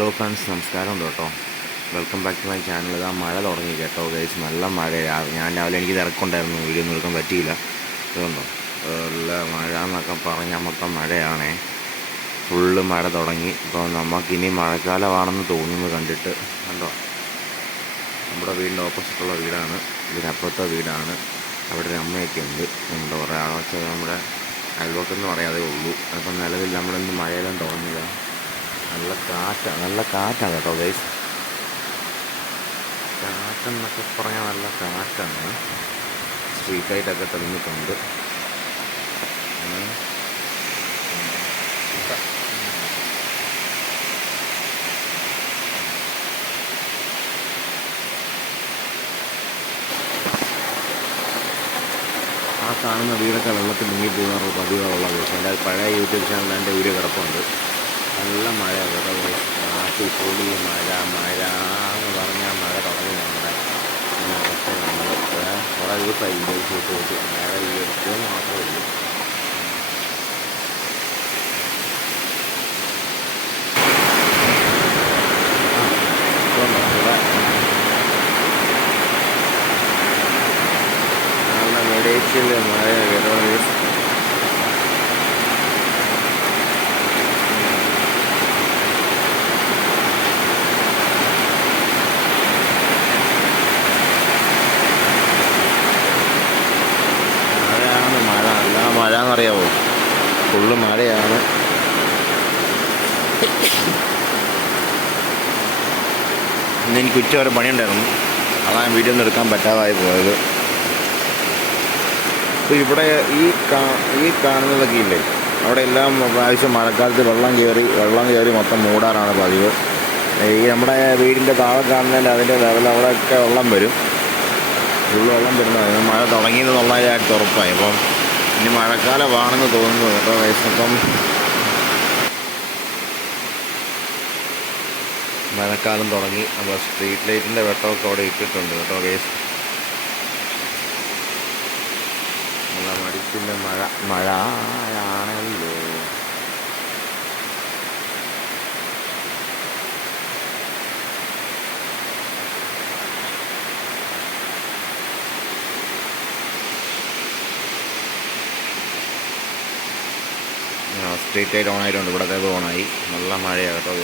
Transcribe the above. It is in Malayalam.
ഹലോ ഫ്രണ്ട്സ് നമസ്കാരം കേട്ടോ welcome back to my channel ഇതാ മഴ തുടങ്ങി കേട്ടോ ഗൈസ് നല്ല മഴ. ഞാൻ രാവിലെ എനിക്ക് തിരക്കുണ്ടായിരുന്നു വീഡിയോ ഒന്നും എടുക്കാൻ പറ്റിയില്ല. ഇതുണ്ടോ? നല്ല മഴ എന്നൊക്കെ പറഞ്ഞാൽ മൊത്തം മഴയാണേ. ഫുള്ള് മഴ തുടങ്ങി. ഇപ്പോൾ നമുക്കിനി മഴക്കാലമാണെന്ന് തോന്നുന്നു കണ്ടിട്ട്. കണ്ടോ? നമ്മുടെ വീടിന്റെ ഓപ്പോസിറ്റുള്ള വീടാണ്. ഇതിനപ്പുറത്തെ വീടാണ്. അവിടെ ഒരു അമ്മയൊക്കെ ഉണ്ട്. എന്താ പറയുക നമ്മുടെ അയൽവക്കെന്ന് പറയാതെ ഉള്ളൂ. അപ്പം നിലവിൽ നമ്മളിന്ന് മഴയെല്ലാം തുടങ്ങിയതാണ് നല്ല കാറ്റാണ് നല്ല കാറ്റാണ് കേട്ടോ ഗൈസ് കാറ്റെന്നൊക്കെ പറഞ്ഞാൽ നല്ല കാറ്റാണ്. സ്ട്രീറ്റ് ലൈറ്റൊക്കെ തെളിഞ്ഞിട്ടുണ്ട്. ആ കാണുന്ന വീടൊക്കെ വെള്ളത്തിൽ മുങ്ങി പതിവാണുള്ളത്. എന്റെ പഴയ യൂട്യൂബ് ചാനലിൽ എന്റെ വീഡിയോ കിടപ്പുണ്ട്. നല്ല മഴ കേട്ടോ നാട്ടിൽ പൊളി മഴ മഴ എന്ന് പറഞ്ഞാൽ മഴ തുടങ്ങി നമ്മുടെ ഈ അവസ്ഥ നമ്മൾ കുറേ ദിവസമായി വീഡിയോ ഷൂട്ട് ചെയ്ത് മഴ ഈ എടുത്ത് മാത്രമേ ഉള്ളൂ ആ, ഇതുണ്ടോ? ഇവിടെ നല്ല വെടിച്ചിൽ മഴ കേട്ടോ ഗൈസ്. മഴയാണ് മഴ അല്ല മഴ എന്നറിയാവോ ഫുള്ള് മഴയാണ്. ഇന്ന് എനിക്ക് ഉച്ച വരെ പണിയുണ്ടായിരുന്നു. അതാണ് വീഡിയോ ഒന്നും എടുക്കാൻ പറ്റാതായി പോയത്. അപ്പോൾ ഇവിടെ ഈ കാ ഈ കാണുന്നതൊക്കെ ഇല്ലേ? അവിടെ എല്ലാം പ്രാവശ്യം മഴക്കാലത്ത് വെള്ളം കയറി വെള്ളം കയറി മൊത്തം മൂടാറാണ് പതിവ്. ഈ നമ്മുടെ വീടിന്റെ താഴെ കാണുന്നതിന്റെ അതിന്റെ ലെവൽ അവിടെയൊക്കെ വെള്ളം വരും. ഫുള്ള് വെള്ളം വരുന്നത് മഴ തുടങ്ങിയതെന്നുള്ളതായിട്ട് ഉറപ്പായി. അപ്പം ഇനി മഴക്കാലമാണെന്ന് തോന്നുന്നു കേട്ടോ ഗൈസ് അപ്പം മഴക്കാലം തുടങ്ങി. അപ്പോൾ സ്ട്രീറ്റ് ലൈറ്റിന്റെ വെട്ടമൊക്കെ അവിടെ ഇട്ടിട്ടുണ്ട് കേട്ടോ ഗൈസ് നല്ല മടിച്ചിന്റെ മഴ. മഴ ആണല്ലോ സ്ട്രീറ്റ് ലൈറ്റ് ഓൺ ആയിട്ടുണ്ട് ഇവിടെ ഇവിടത്തേക്ക് ഓണായി നല്ല മഴയാണ് കേട്ടോ